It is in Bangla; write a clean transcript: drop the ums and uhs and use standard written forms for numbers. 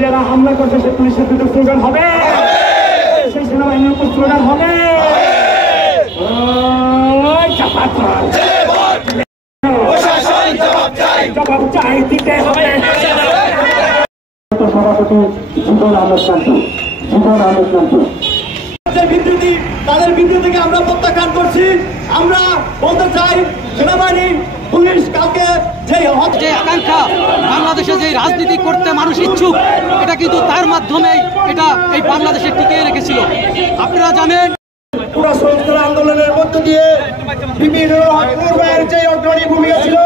যারা হামলা করছে সে পুলিশের বিরুদ্ধে স্লোগান হবে, সেই সেনাবাহিনীর উপর স্লোগান হবে। জবাব চাই, দিতে হবে। সভাপতি জীবন আহমেদ শান্ত, জীবন আহমেদ শান্ত বিবৃতি, তাদের বিবৃতি থেকে আমরা প্রত্যাখ্যান করছি। আমরা বলতে চাই সেনাবাহিনী পুলিশ কাউকে যে আকাঙ্ক্ষা বাংলাদেশে যে রাজনীতি করতে মানুষ ইচ্ছুক, এটা কিন্তু তার মাধ্যমেই এটা এই বাংলাদেশে টিকিয়ে রেখেছিল। আপনারা জানেন পুরো স্বাধীনতা আন্দোলনের মধ্য দিয়ে বিভিন্ন যে অগ্রণী ভূমিকা ছিল